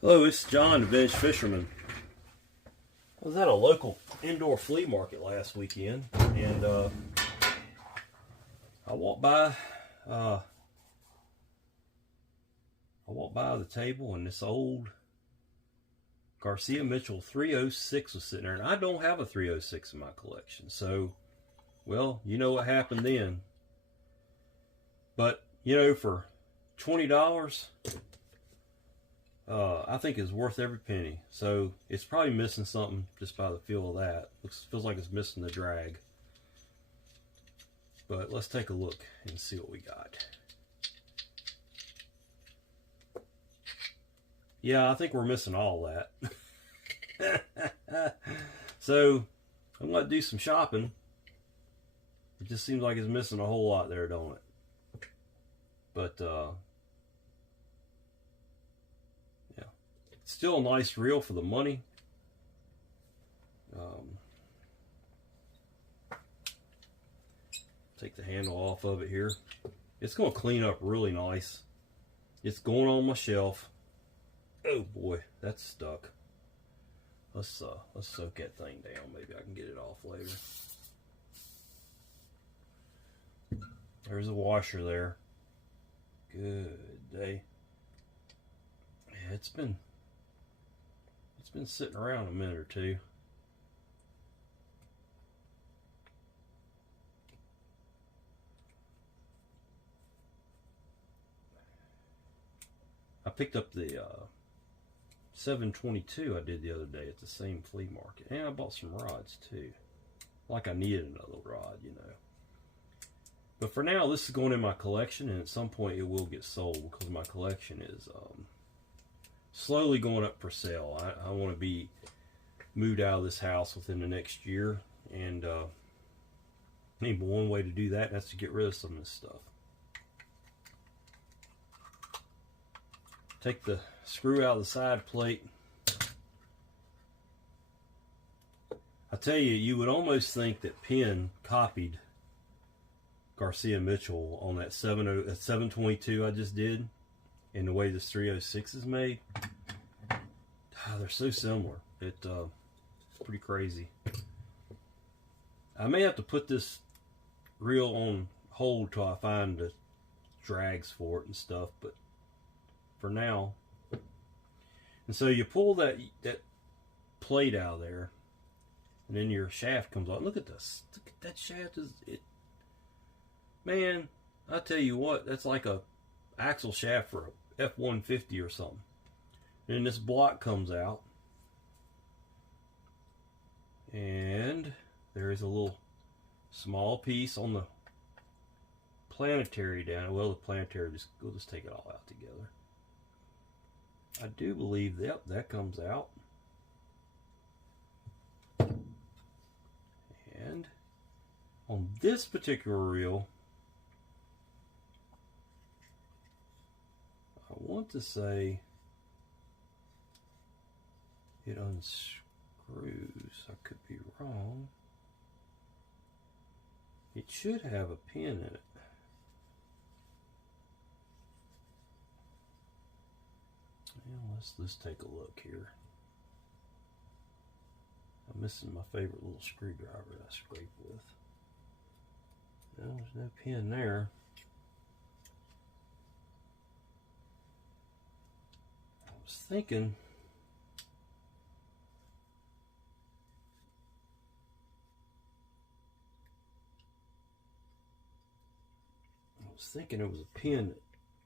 Hello, it's John, the Vintage Fisherman. I was at a local indoor flea market last weekend, and I walked by the table, and this old Garcia Mitchell 306 was sitting there, and I don't have a 306 in my collection. So, well, you know what happened then. But, you know, for $20, I think it's worth every penny. So it's probably missing something just by the feel of that. Feels like it's missing the drag. But let's take a look and see what we got. Yeah, I think we're missing all that. So I'm going to do some shopping. It just seems like it's missing a whole lot there, don't it? But yeah, it's still a nice reel for the money. Take the handle off of it here. It's going to clean up really nice. It's going on my shelf. Oh boy, that's stuck. Let's soak that thing down. Maybe I can get it off later. There's a washer there. Good day. Yeah, it's been sitting around a minute or two. I picked up the 722 I did the other day at the same flea market, and I bought some rods too. Like I needed another rod, you know. But for now, this is going in my collection, and at some point it will get sold because my collection is slowly going up for sale. I want to be moved out of this house within the next year, and I need one way to do that, and that's to get rid of some of this stuff. Take the screw out of the side plate. I tell you, you would almost think that Penn copied Garcia Mitchell on that 722 I just did, and the way this 306 is made. They're so similar. It's pretty crazy. I may have to put this reel on hold till I find the drags for it and stuff, but for now. And so you pull that plate out of there, and then your shaft comes off. Look at this. Look at that shaft. Man, I tell you what, that's like a axle shaft for a F-150 or something. And then this block comes out, and there is a little small piece on the planetary down. Well, the planetary, we'll just take it all out together. I do believe, yep, that comes out. And on this particular reel, I want to say it unscrews. I could be wrong. It should have a pin in it. Well, let's take a look here. I'm missing my favorite little screwdriver that I scrape with. No, there's no pin there. I was thinking it was a pin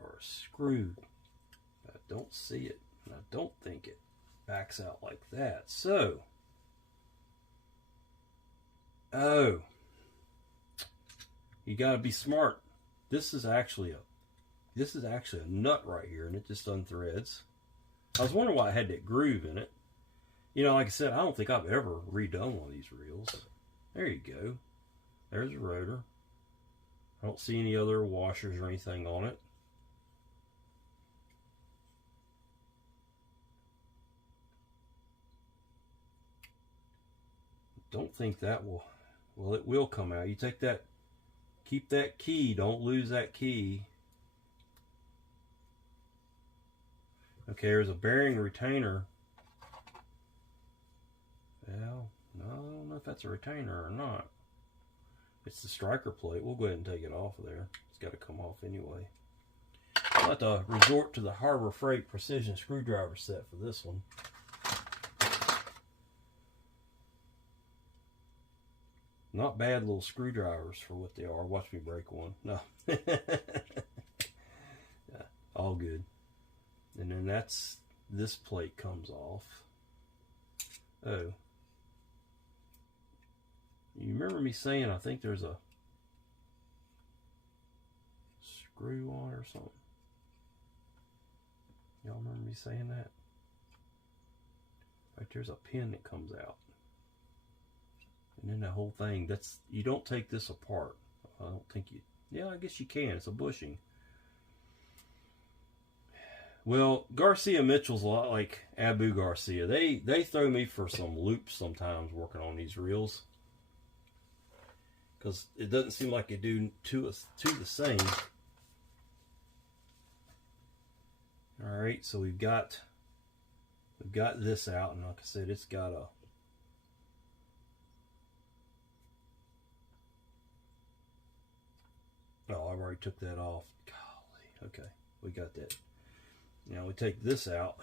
or a screw. I don't see it, and I don't think it backs out like that. So, oh, you got to be smart. This is actually a nut right here, and it just unthreads. I was wondering why it had that groove in it. You know, like I said, I don't think I've ever redone one of these reels. There you go. There's the rotor. I don't see any other washers or anything on it. Don't think that will, well, it will come out. You take that, keep that key, don't lose that key. Okay, there's a bearing retainer. Well, no, I don't know if that's a retainer or not. It's the striker plate. We'll go ahead and take it off of there. It's got to come off anyway. I'll have to resort to the Harbor Freight precision screwdriver set for this one. Not bad little screwdrivers for what they are. Watch me break one. No. Yeah, all good. And then this plate comes off. Oh. You remember me saying I think there's a screw on or something? Y'all remember me saying that? Right, there's a pin that comes out. And then the whole thing, you don't take this apart. I don't think you, yeah, I guess you can. It's a bushing. Well, Garcia Mitchell's a lot like Abu Garcia. They throw me for some loops sometimes working on these reels, because it doesn't seem like they do two the same. All right, so we've got this out, and like I said, it's got a oh, I already took that off. Golly, okay, we got that. Now we take this out.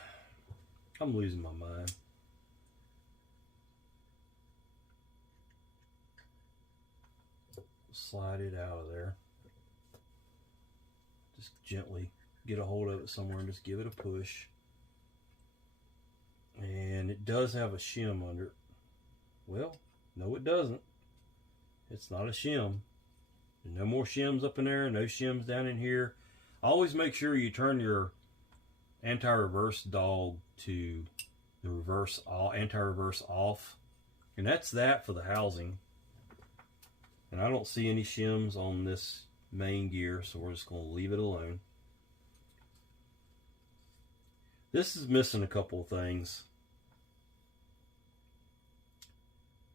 I'm losing my mind. Slide it out of there. Just gently get a hold of it somewhere and just give it a push. And it does have a shim under it. Well, no it doesn't. It's not a shim. No more shims up in there, no shims down in here. Always make sure you turn your anti-reverse dog to the anti-reverse off. And that's that for the housing. And I don't see any shims on this main gear, so we're just going to leave it alone. This is missing a couple of things.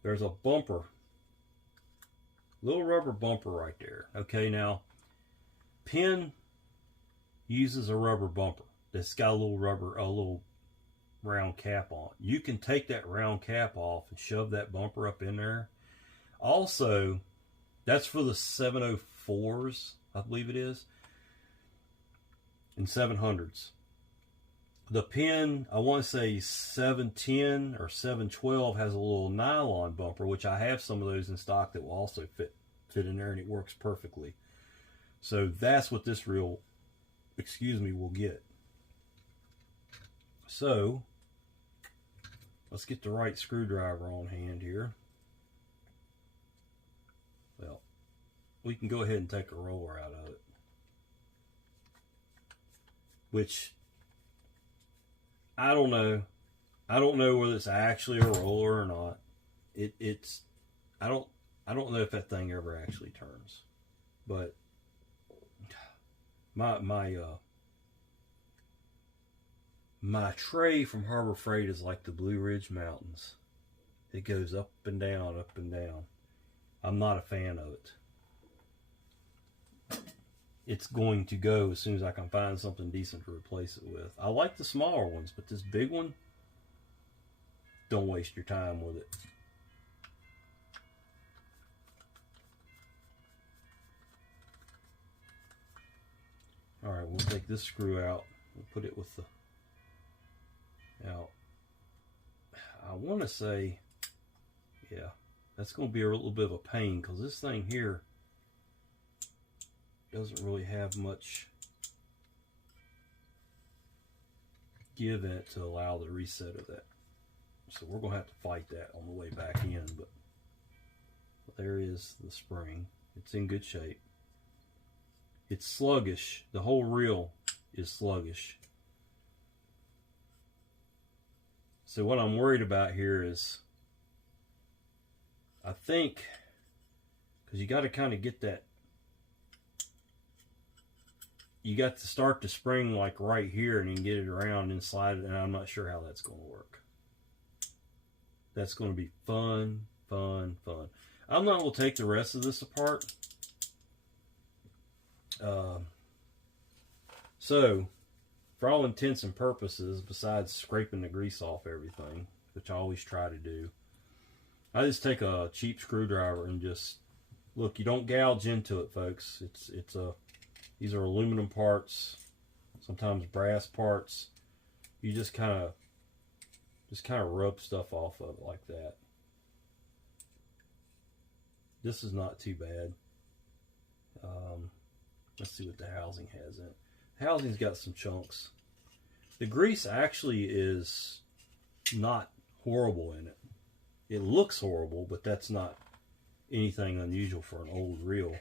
There's a bumper. Little rubber bumper right there. Okay, now, Penn uses a rubber bumper that's got a little round cap on. You can take that round cap off and shove that bumper up in there. Also, that's for the 704s, I believe it is, and 700s. The Penn, I want to say 710 or 712 has a little nylon bumper, which I have some of those in stock that will also fit in there, and it works perfectly. So that's what this reel, will get. So let's get the right screwdriver on hand here. Well, we can go ahead and take a roller out of it, which I don't know. I don't know whether it's actually a roller or not. It's I don't know if that thing ever actually turns. But my tray from Harbor Freight is like the Blue Ridge Mountains. It goes up and down, up and down. I'm not a fan of it. It's going to go as soon as I can find something decent to replace it with. I like the smaller ones, but this big one, don't waste your time with it. Alright, we'll take this screw out. We'll put it with the out. I want to say, yeah, that's going to be a little bit of a pain, because this thing here doesn't really have much give in it to allow the reset of that. So we're going to have to fight that on the way back in, but there is the spring. It's in good shape. It's sluggish. The whole reel is sluggish. So what I'm worried about here is, I think, because you got to kind of get that, you got to start the spring like right here and then get it around and slide it, and I'm not sure how that's going to work. That's going to be fun, fun, fun. I'm not going to take the rest of this apart. So for all intents and purposes, besides scraping the grease off everything, which I always try to do, I just take a cheap screwdriver and just, look, you don't gouge into it, folks. These are aluminum parts, sometimes brass parts. You just kind of rub stuff off of it like that. This is not too bad. Let's see what the housing has in it. The housing's got some chunks. The grease actually is not horrible in it. It looks horrible, but that's not anything unusual for an old reel.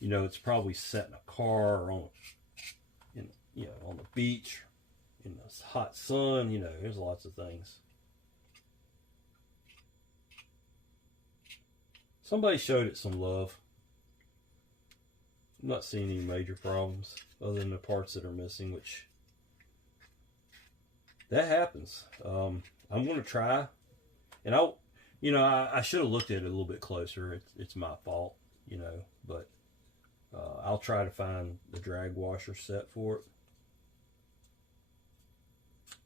You know, it's probably set in a car or on the beach, in the hot sun. You know, there's lots of things. Somebody showed it some love. I'm not seeing any major problems other than the parts that are missing, which that happens. I'm going to try, and I should have looked at it a little bit closer. It's my fault, but I'll try to find the drag washer set for it.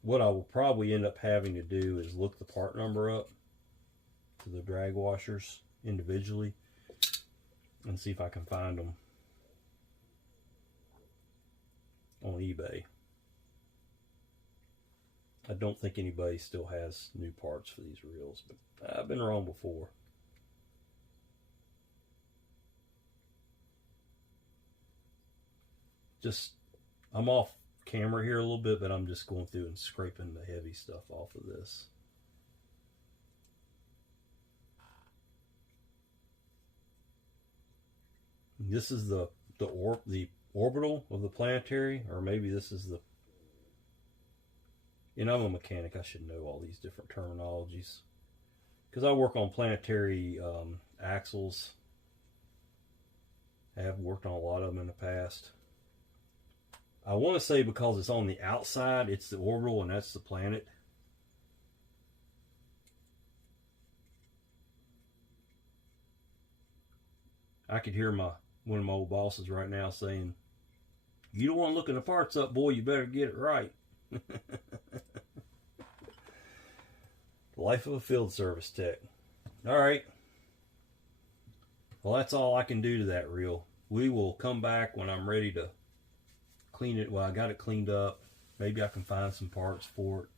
What I will probably end up having to do is look the part number up to the drag washers individually and see if I can find them on eBay. I don't think anybody still has new parts for these reels, but I've been wrong before. I'm off camera here a little bit, but I'm just going through and scraping the heavy stuff off of this. This is the orbital of the planetary, or maybe this is the... I'm a mechanic. I should know all these different terminologies because I work on planetary axles. I have worked on a lot of them in the past. I want to say because it's on the outside, it's the orbital and that's the planet. I could hear one of my old bosses right now saying, "You don't want to look the parts up, boy, you better get it right." Life of a field service tech. All right. Well, that's all I can do to that reel. We will come back when I'm ready to clean it. Well, I got it cleaned up. Maybe I can find some parts for it.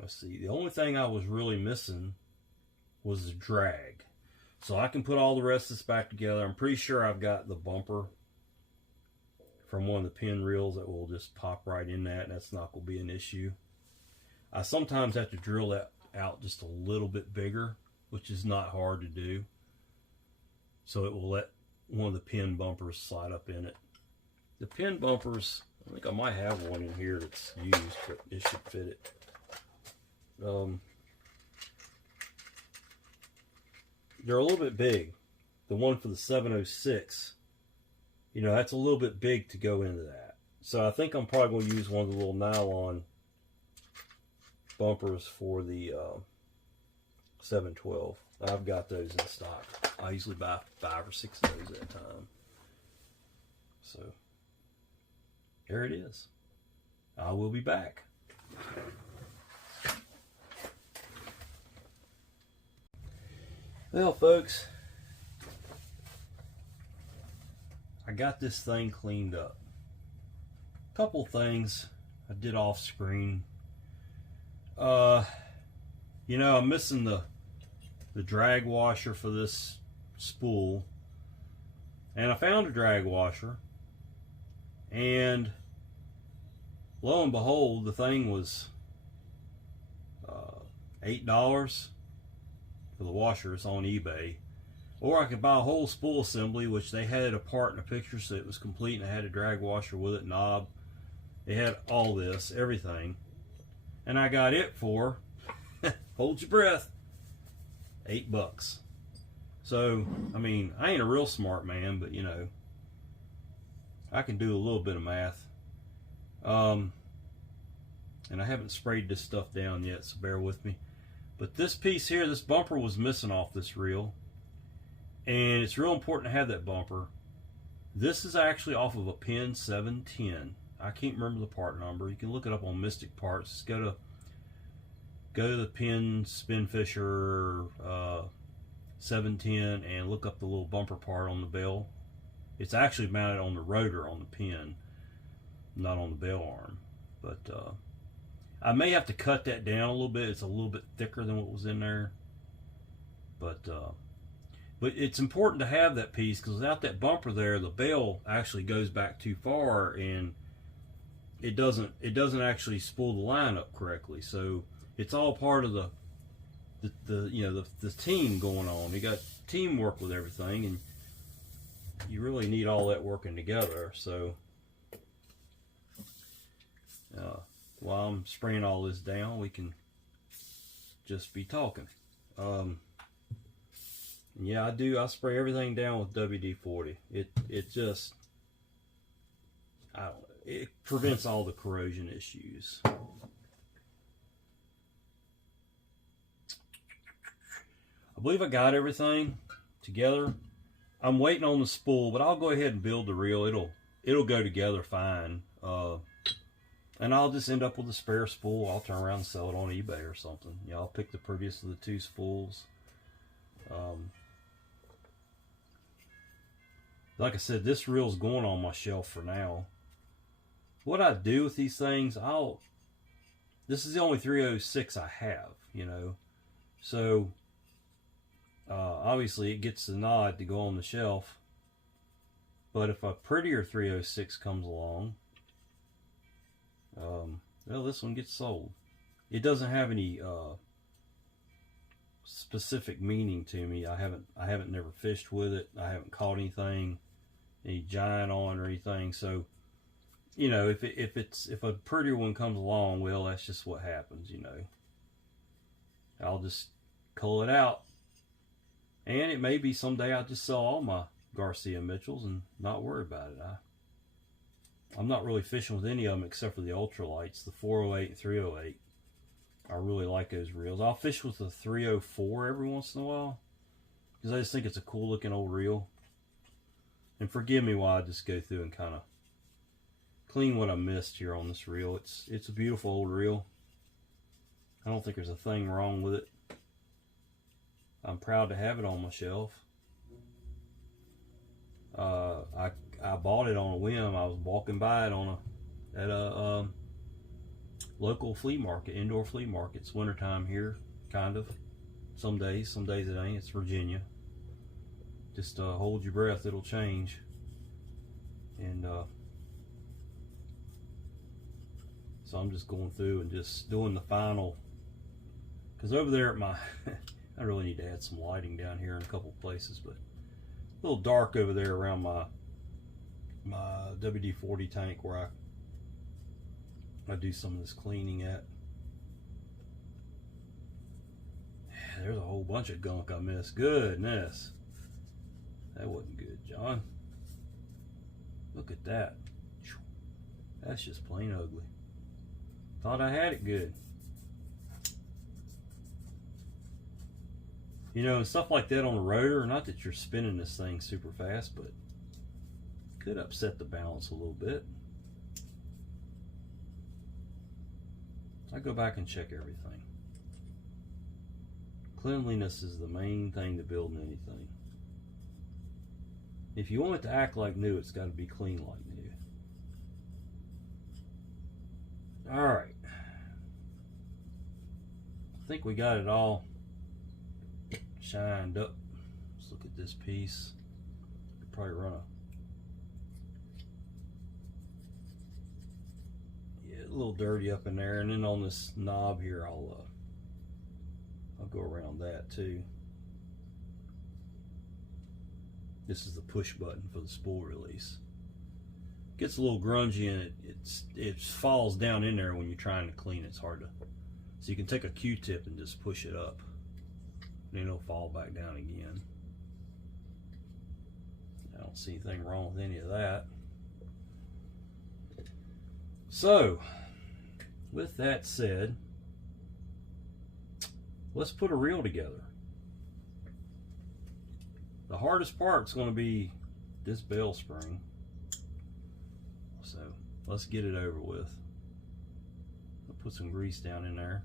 Let's see. The only thing I was really missing was the drag. So I can put all the rest of this back together. I'm pretty sure I've got the bumper from one of the pin reels that will just pop right in that. That's not going to be an issue. I sometimes have to drill that out just a little bit bigger, which is not hard to do. So it will let one of the pin bumpers slide up in it. The pin bumpers, I think I might have one in here that's used, but it should fit it. They're a little bit big. The one for the 706, that's a little bit big to go into that. So I think I'm probably going to use one of the little nylon bumpers for the 712. I've got those in stock. I usually buy 5 or 6 of those at a time. So there it is. I will be back. Well, folks, I got this thing cleaned up. A couple things I did off screen. I'm missing the drag washer for this spool, and I found a drag washer, and lo and behold, the thing was $8 for the washer. It's on eBay. Or I could buy a whole spool assembly, which they had apart in the picture, so it was complete, and it had a drag washer with it, knob. It had all this, everything. And I got it for, hold your breath, $8. So, I ain't a real smart man, but I can do a little bit of math. And I haven't sprayed this stuff down yet, so bear with me. But this piece here, this bumper was missing off this reel. And it's real important to have that bumper. This is actually off of a Penn 710. I can't remember the part number. You can look it up on Mystic Parts. Just go to the Penn Spinfisher 710 and look up the little bumper part on the bell. It's actually mounted on the rotor on the pin, not on the bell arm. But I may have to cut that down a little bit. It's a little bit thicker than what was in there. But it's important to have that piece, because without that bumper there, the bell actually goes back too far and it doesn't actually spool the line up correctly. So it's all part of the team going on. You got teamwork with everything, and you really need all that working together. So while I'm spraying all this down, we can just be talking. Yeah, I spray everything down with WD-40. It just, it prevents all the corrosion issues. I believe I got everything together. I'm waiting on the spool, but I'll go ahead and build the reel. It'll go together fine. And I'll just end up with a spare spool. I'll turn around and sell it on eBay or something. Yeah, I'll pick the prettiest of the two spools. Like I said, this reel's going on my shelf for now. What I do with these things, this is the only 306 I have, you know. So, obviously it gets the nod to go on the shelf. But if a prettier 306 comes along, well, this one gets sold. It doesn't have any specific meaning to me. I haven't never fished with it. I haven't caught any giant on or anything. So, you know, if a prettier one comes along, well, that's just what happens, you know. I'll just cull it out. And it may be someday I'll just sell all my Garcia Mitchells and not worry about it. I'm not really fishing with any of them except for the ultralights, the 408 and 308. I really like those reels. I'll fish with the 304 every once in a while, because I just think it's a cool looking old reel. And forgive me while I just go through and kind of clean what I missed here on this reel. It's a beautiful old reel. I don't think there's a thing wrong with it. I'm proud to have it on my shelf. I bought it on a whim. I was walking by it at a local flea market, indoor flea market. It's wintertime here, kind of. Some days it ain't. It's Virginia. Just hold your breath, it'll change. And so I'm just going through and just doing the final, because over there at my I really need to add some lighting down here in a couple places, but a little dark over there around my WD-40 tank where I do some of this cleaning at. There's a whole bunch of gunk I missed. Goodness, that wasn't good, John. Look at that. That's just plain ugly. Thought I had it good. You know, stuff like that on the rotor, not that you're spinning this thing super fast, but could upset the balance a little bit. I go back and check everything. Cleanliness is the main thing to building anything. If you want it to act like new, it's got to be clean like new. Alright. I think we got it all shined up. Let's look at this piece. Could probably run a little dirty up in there, and then on this knob here I'll go around that too. This is the push button for the spool release. Gets a little grungy and it falls down in there when you're trying to clean it. It's hard to, so you can take a Q-tip and just push it up, and then it'll fall back down again. I don't see anything wrong with any of that. So, with that said, let's put a reel together. The hardest part's going to be this bell spring. So let's get it over with. I'll put some grease down in there.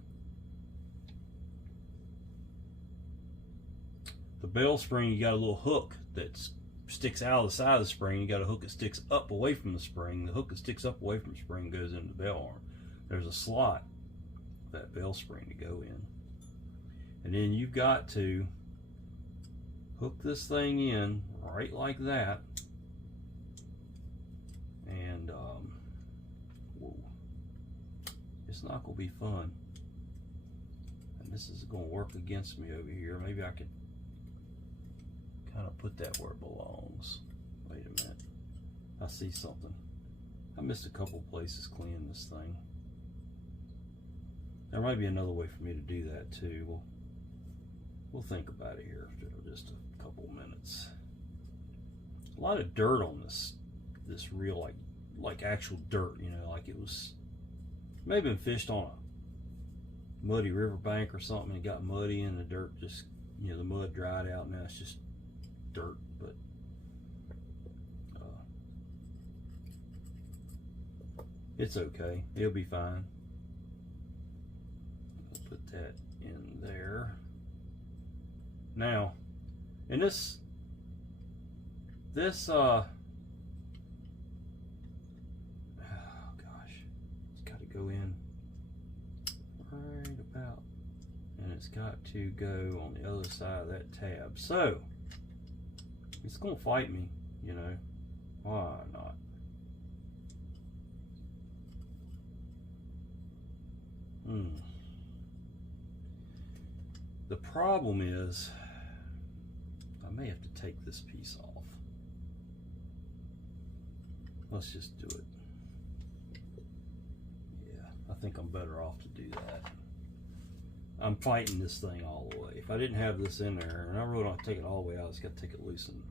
The bell spring, you got a little hook that sticks out of the side of the spring. You got a hook that sticks up away from the spring. The hook that sticks up away from the spring goes into the bell arm. There's a slot for that bell spring to go in. And then you've got to hook this thing in right like that. And whoa, it's not going to be fun. And this is going to work against me over here. Maybe I could kind of put that where it belongs. Wait a minute. I see something. I missed a couple places cleaning this thing. There might be another way for me to do that too. We'll think about it here for just a couple minutes. A lot of dirt on this reel, like actual dirt, you know, like it was maybe been fished on a muddy riverbank or something and it got muddy and the dirt just, you know, the mud dried out and now it's just dirt. But it's okay, it'll be fine. I'll put that in there. Now, and this oh gosh, it's got to go in right about, and it's got to go on the other side of that tab. So it's gonna fight me, you know. Why not? The problem is I may have to take this piece off. Let's just do it. Yeah, I think I'm better off to do that. I'm fighting this thing all the way. If I didn't have this in there, and I really don't take it all the way out, I just got to take it loose and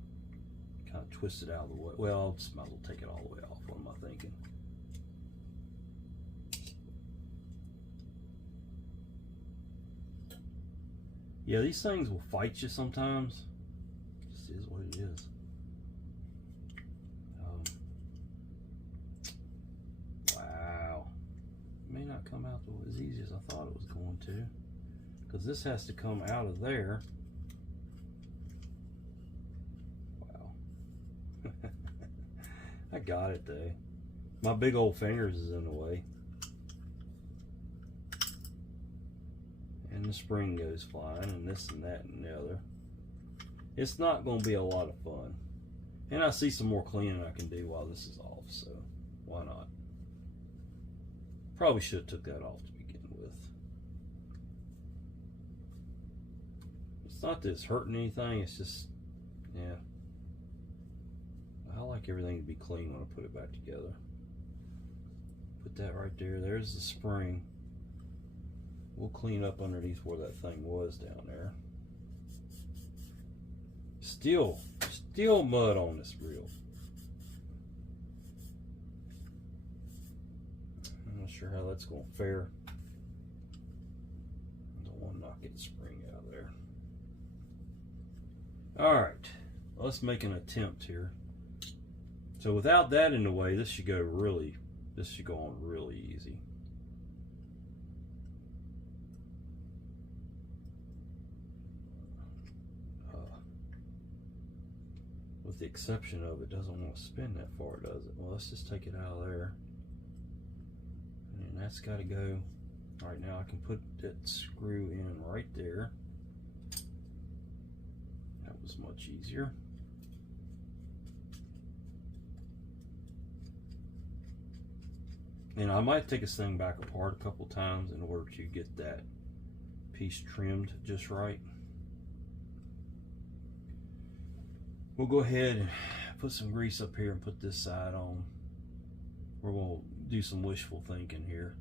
kind of twist it out of the way. Well, I'll just might as well take it all the way off. What am I thinking? Yeah, these things will fight you sometimes. It just is what it is. Wow. It may not come out as easy as I thought it was going to. Because this has to come out of there. Wow. I got it though. My big old fingers is in the way. And the spring goes flying and this and that and the other. It's not going to be a lot of fun. And I see some more cleaning I can do while this is off, so why not? Probably should have took that off to begin with. It's not that it's hurting anything, it's just, yeah. I like everything to be clean when I put it back together. Put that right there. There's the spring. We'll clean up underneath where that thing was down there. Still mud on this reel. I'm not sure how that's going to fare. I don't want to knock that spring out of there. Alright, let's make an attempt here. So without that in the way, this should go on really easy. With the exception of it doesn't want to spin that far, does it? Well, let's just take it out of there. And that's got to go. All right, now I can put that screw in right there. That was much easier. And I might take this thing back apart a couple times in order to get that piece trimmed just right. We'll go ahead and put some grease up here and put this side on. We're going to do some wishful thinking here.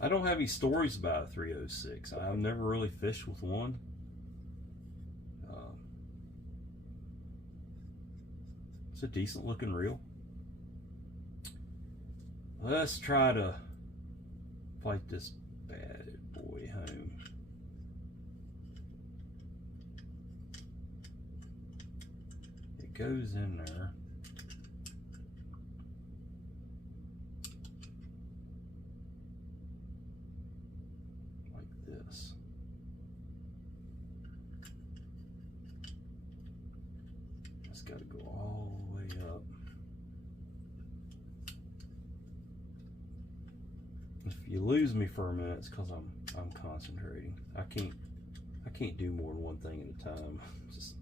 I don't have any stories about a 306. I've never really fished with one. It's a decent looking reel. Let's try to fight this bad boy home. It goes in there. Like this. It's got to go all the way up. If you lose me for a minute, it's because I'm concentrating. I can't do more than one thing at a time. Just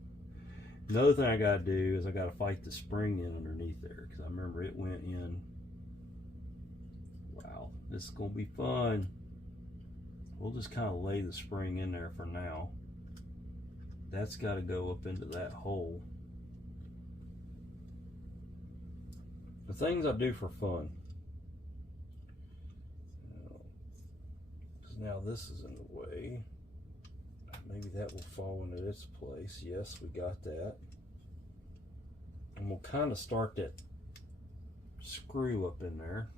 another thing I gotta do is I gotta fight the spring in underneath there, because I remember it went in. Wow, this is gonna be fun. We'll just kind of lay the spring in there for now. That's got to go up into that hole. The things I do for fun. Now this is in the way. Maybe that will fall into its place. Yes, we got that. And we'll kind of start that screw up in there.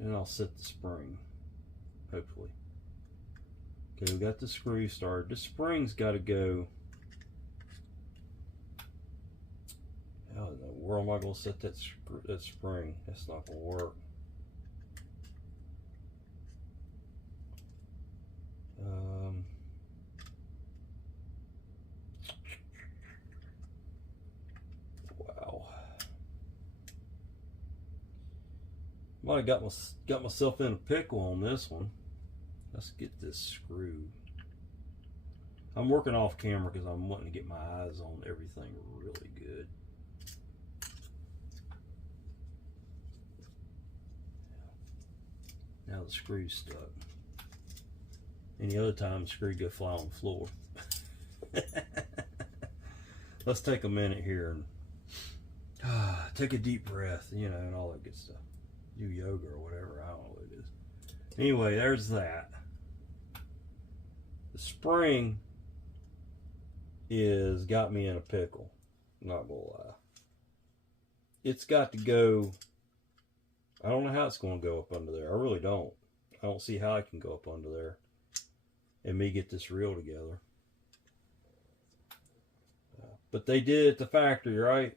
And I'll set the spring, hopefully. Okay, we got the screw started. The spring's got to go. How in the world am I going to set that spring? That's not going to work. Wow. Might have got myself in a pickle on this one. Let's get this screw. I'm working off camera because I'm wanting to get my eyes on everything really good. Now the screw's stuck. Any other time the screw go fly on the floor. Let's take a minute here and take a deep breath, you know, and all that good stuff. Do yoga or whatever, I don't know what it is. Anyway, there's that. The spring is got me in a pickle, not gonna lie. It's got to go. I don't know how it's going to go up under there. I really don't. I don't see how I can go up under there and me get this reel together. But they did at the factory, right?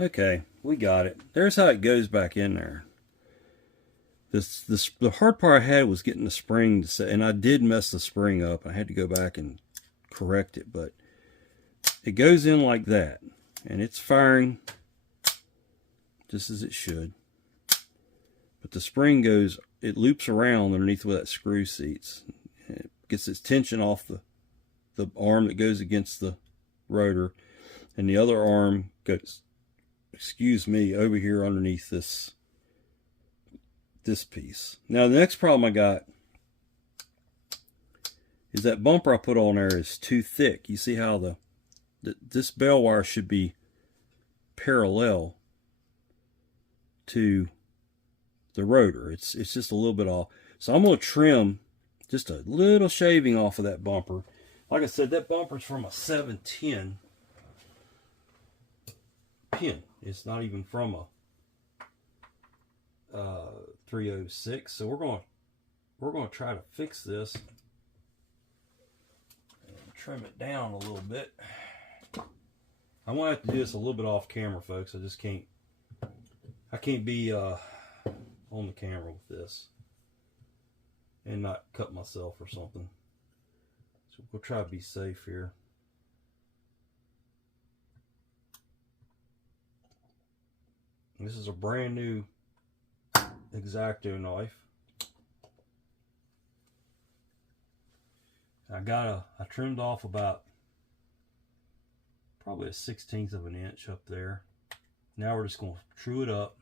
Okay, we got it. There's how it goes back in there. The hard part I had was getting the spring to set, and I did mess the spring up. I had to go back and correct it, but it goes in like that. And it's firing just as it should. But the spring goes, it loops around underneath where that screw seats. It gets its tension off the arm that goes against the rotor. And the other arm goes, excuse me, over here underneath this piece. Now the next problem I got is that bumper I put on there is too thick. You see how this bell wire should be parallel to the rotor. It's just a little bit off. So I'm going to trim just a little shaving off of that bumper. Like I said, that bumper's from a 710 pin. It's not even from a 306. So we're going to try to fix this and trim it down a little bit. I'm going to have to do this a little bit off camera, folks. I just can't be on the camera with this and not cut myself or something. So we'll try to be safe here. This is a brand new X-Acto knife. I trimmed off about probably a 1/16 of an inch up there. Now we're just going to true it up.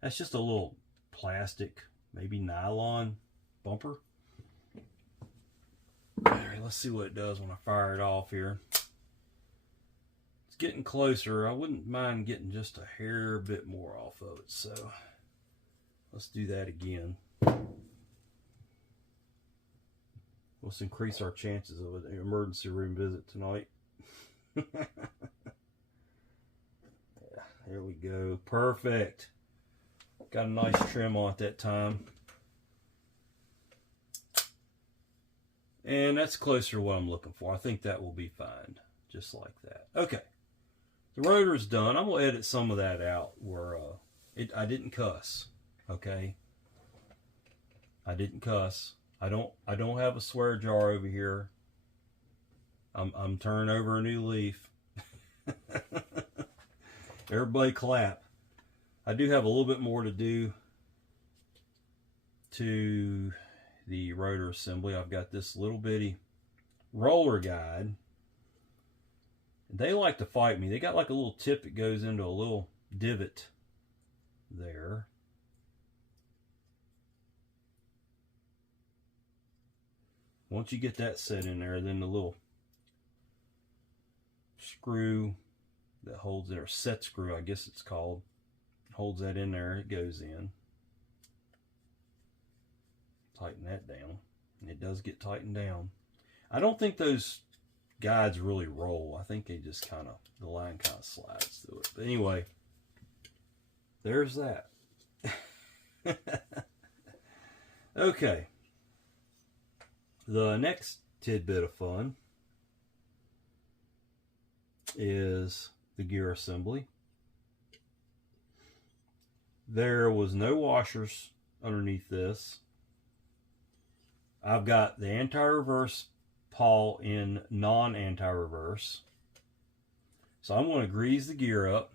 That's just a little plastic, maybe nylon bumper. All right, let's see what it does when I fire it off here. It's getting closer. I wouldn't mind getting just a hair bit more off of it. So let's do that again. Let's increase our chances of an emergency room visit tonight. Yeah, there we go. Perfect. Got a nice trim on at that time. And that's closer to what I'm looking for. I think that will be fine. Just like that. Okay. The rotor's done. I'm going to edit some of that out where I didn't cuss. Okay? I didn't cuss. I don't have a swear jar over here. I'm turning over a new leaf. Everybody clap. I do have a little bit more to do to the rotor assembly. I've got this little bitty roller guide. They like to fight me. They got like a little tip that goes into a little divot there. Once you get that set in there, then the little screw that holds it, or set screw I guess it's called, holds that in there. It goes in. Tighten that down. And it does get tightened down. I don't think those guides really roll. I think they just kind of, the line kind of slides through it. But anyway, there's that. Okay. The next tidbit of fun is the gear assembly. There was no washers underneath this. I've got the anti-reverse pawl in non-anti-reverse. So I'm going to grease the gear up.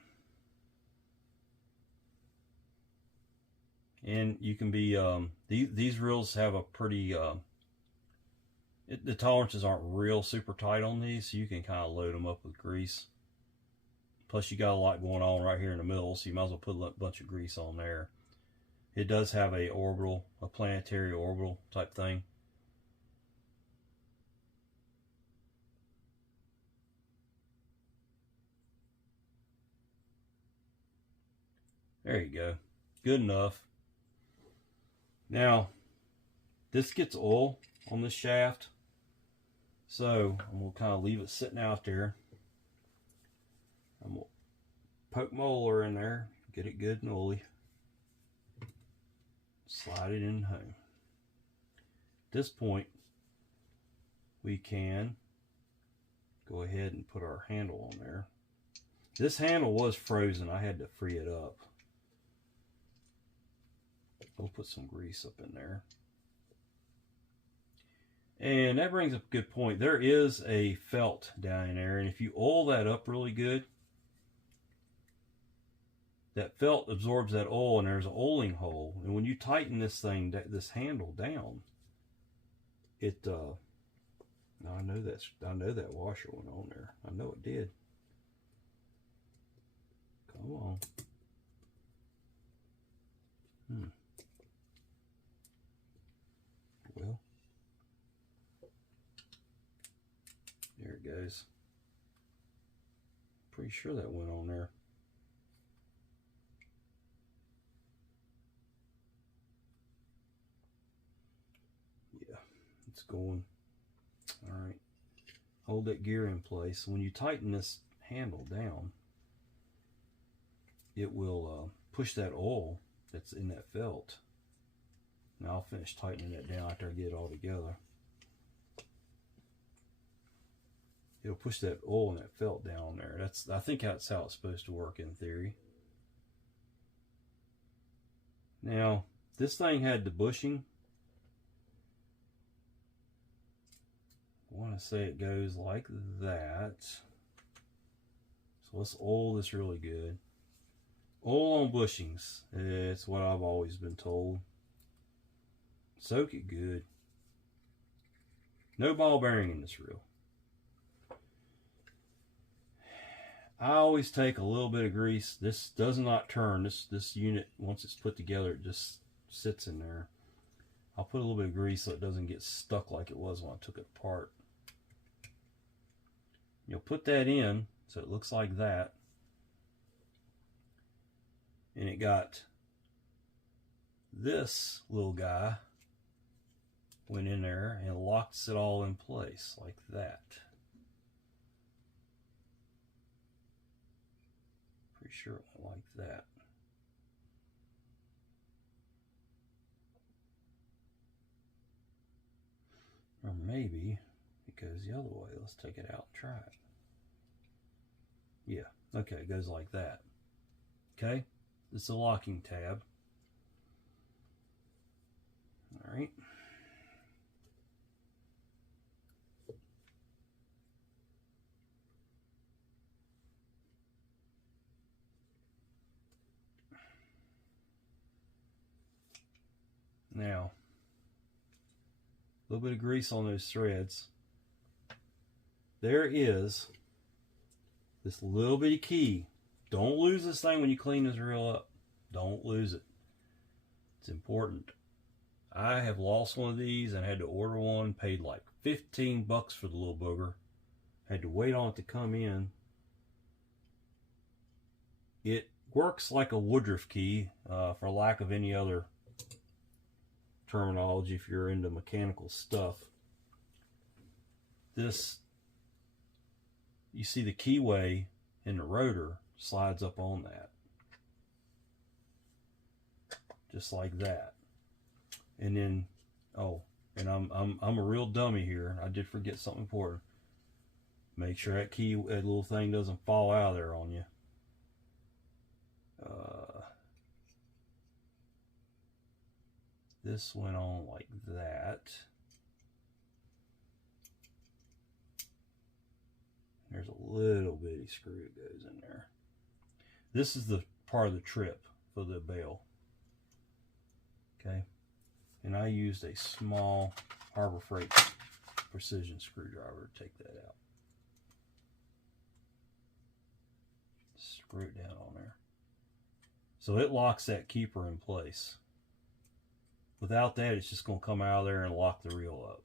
And you can be, these reels have a pretty, the tolerances aren't real super tight on these, so you can kind of load them up with grease. Plus you got a lot going on right here in the middle, so you might as well put a bunch of grease on there. It does have a orbital, a planetary orbital type thing. There you go. Good enough. Now, this gets oil on this shaft. So, I'm going to kind of leave it sitting out there. I'm going to poke my oiler in there. Get it good and oily. Slide it in home. At this point, we can go ahead and put our handle on there. This handle was frozen. I had to free it up. We'll put some grease up in there. And that brings up a good point. There is a felt down in there, and if you oil that up really good, that felt absorbs that oil, and there's an oiling hole. And when you tighten this thing, this handle down, it I know that washer went on there. I know it did. Come on. Well, there it goes. Pretty sure that went on there. Yeah, it's going. All right. Hold that gear in place. When you tighten this handle down, it will push that oil that's in that felt. Now I'll finish tightening that down after I get it all together. It'll push that oil and that felt down there. I think that's how it's supposed to work in theory. Now, this thing had the bushing. I want to say it goes like that. So let's oil this really good. Oil on bushings. It's what I've always been told. Soak it good. No ball bearing in this reel. I always take a little bit of grease. This does not turn. This unit, once it's put together, it just sits in there. I'll put a little bit of grease so it doesn't get stuck like it was when I took it apart. You'll put that in so it looks like that. And it got this little guy went in there and locks it all in place like that. Pretty sure it went like that. Or maybe it goes the other way. Let's take it out and try it. Yeah, okay, it goes like that. Okay, it's a locking tab. All right. Now, a little bit of grease on those threads. There is this little bitty key. Don't lose this thing when you clean this reel up. Don't lose it. It's important. I have lost one of these and had to order one. Paid like 15 bucks for the little booger. Had to wait on it to come in. It works like a Woodruff key, for lack of any other terminology if you're into mechanical stuff. This, you see the keyway in the rotor slides up on that. Just like that. And then, oh, and I'm a real dummy here. I did forget something important. Make sure that that little thing doesn't fall out of there on you. This went on like that. There's a little bitty screw that goes in there. This is the part of the trip for the bail. Okay. And I used a small Harbor Freight precision screwdriver to take that out. Screw it down on there. So it locks that keeper in place. Without that, it's just going to come out of there and lock the reel up.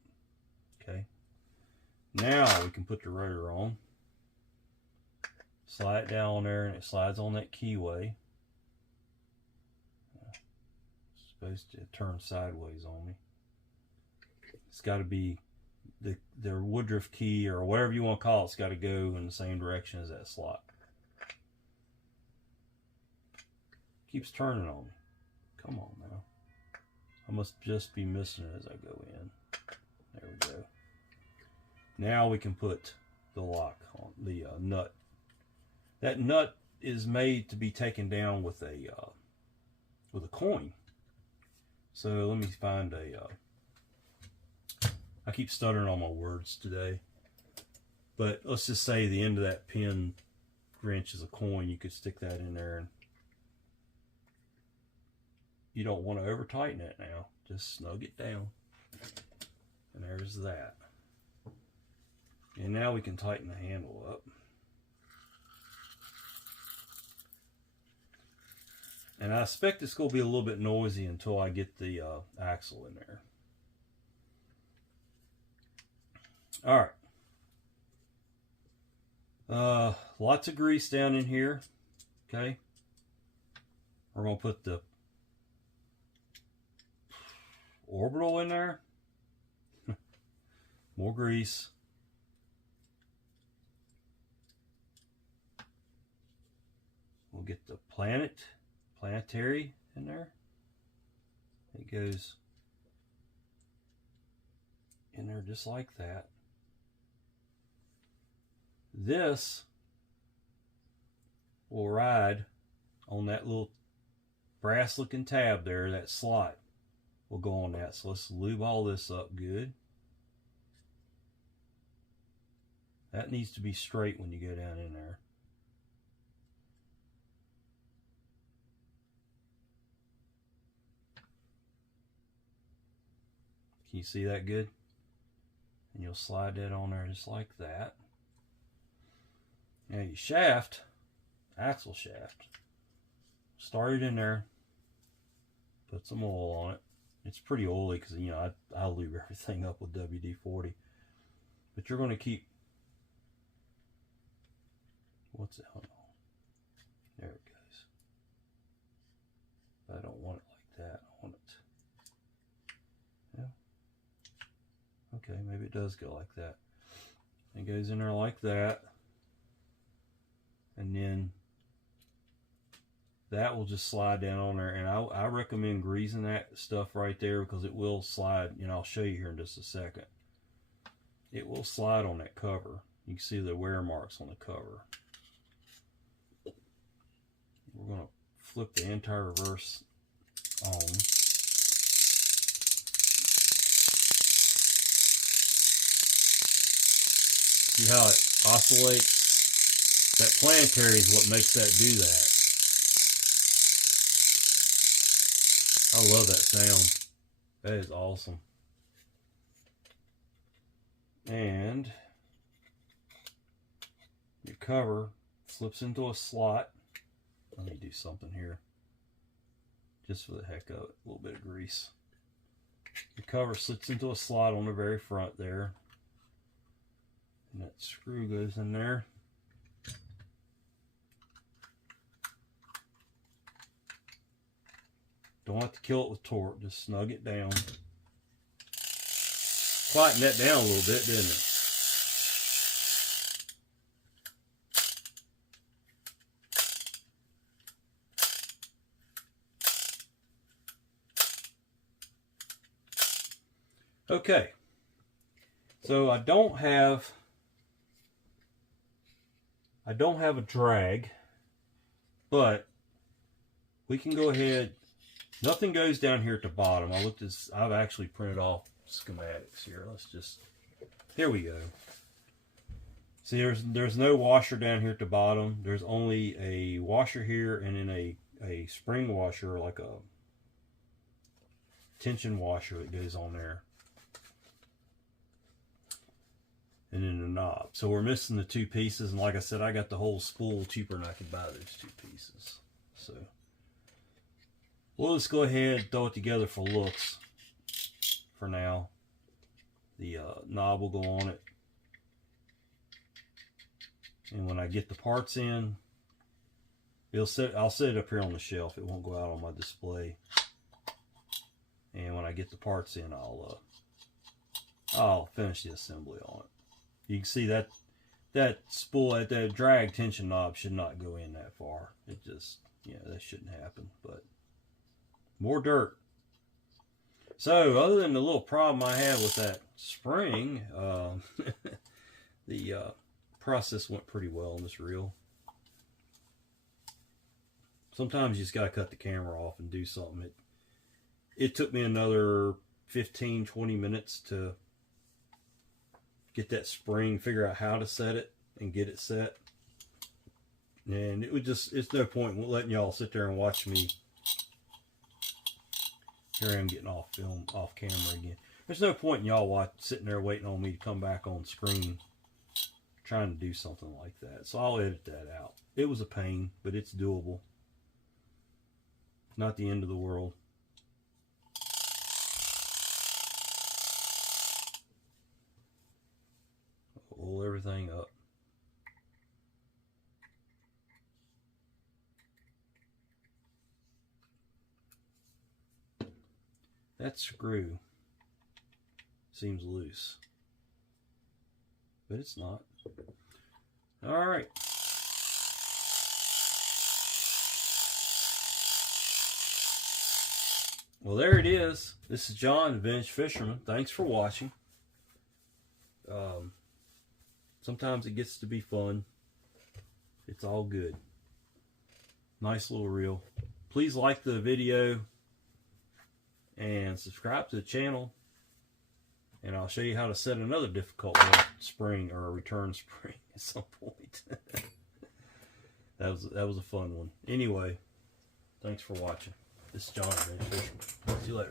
Okay. Now we can put the rotor on. Slide it down there and it slides on that keyway. It's supposed to turn sideways on me. It's got to be the Woodruff key or whatever you want to call it. It's got to go in the same direction as that slot. Keeps turning on me. Come on now. I must just be missing it as I go in. There we go. Now we can put the lock on the nut. That nut is made to be taken down with a coin. So let me find a. I keep stuttering on my words today, but let's just say the end of that pin wrench is a coin. You could stick that in there, and you don't want to over tighten it now. Just snug it down, and there's that. And now we can tighten the handle up. And I expect it's going to be a little bit noisy until I get the axle in there. All right. Lots of grease down in here. Okay. We're going to put the orbital in there. More grease. We'll get the planetary in there. It goes in there just like that. This will ride on that little brass looking tab there. That slot will go on that. So let's lube all this up good. That needs to be straight when you go down in there. Can you see that good? And you'll slide that on there just like that. Now your shaft, axle shaft, start it in there, put some oil on it. It's pretty oily because, you know, I lube everything up with WD-40. But you're going to keep, what's it? Hold on. There it goes. But I don't want it like that. I want it, yeah. maybe it does go like that. It goes in there like that. And then that will just slide down on there. And I recommend greasing that stuff right there because it will slide. And I'll show you here in just a second. It will slide on that cover. You can see the wear marks on the cover. We're going to flip the anti-reverse on. See how it oscillates? That planetary is what makes that do that. I love that sound. That is awesome. And your cover slips into a slot. Let me do something here. Just for the heck of it. A little bit of grease. The cover slips into a slot on the very front there. And that screw goes in there. Don't have to kill it with torque, just snug it down. Quieten that down a little bit, didn't it? Okay, so I don't have a drag, but we can go ahead. Nothing goes down here at the bottom. I've actually printed off schematics here. Here we go. See, there's no washer down here at the bottom. There's only a washer here and then a spring washer, like a tension washer that goes on there. And then the knob. So we're missing the two pieces, and like I said, I got the whole spool cheaper than I could buy those two pieces. So we'll just go ahead and throw it together for looks for now. The knob will go on it. And when I get the parts in, I'll set it up here on the shelf. It won't go out on my display. And when I get the parts in, I'll finish the assembly on it. You can see that spool, that drag tension knob should not go in that far. It just, that shouldn't happen. But more dirt. So other than the little problem I had with that spring, the process went pretty well on this reel. Sometimes you just got to cut the camera off and do something. It took me another 15-20 minutes to get that spring, figure out how to set it and get it set. And it's no point in letting y'all sit there and watch me. Here I am getting off camera again. There's no point in y'all sitting there waiting on me to come back on screen trying to do something like that. So I'll edit that out. It was a pain, but it's doable. Not the end of the world. Roll everything up. That screw seems loose, but it's not. All right. Well, there it is. This is John, the Vintage Fisherman. Thanks for watching. Sometimes it gets to be fun. It's all good. Nice little reel. Please like the video and subscribe to the channel. And I'll show you how to set another difficult spring or a return spring at some point. That was a fun one. Anyway, thanks for watching. This is John, Vintage Fisherman. See you later.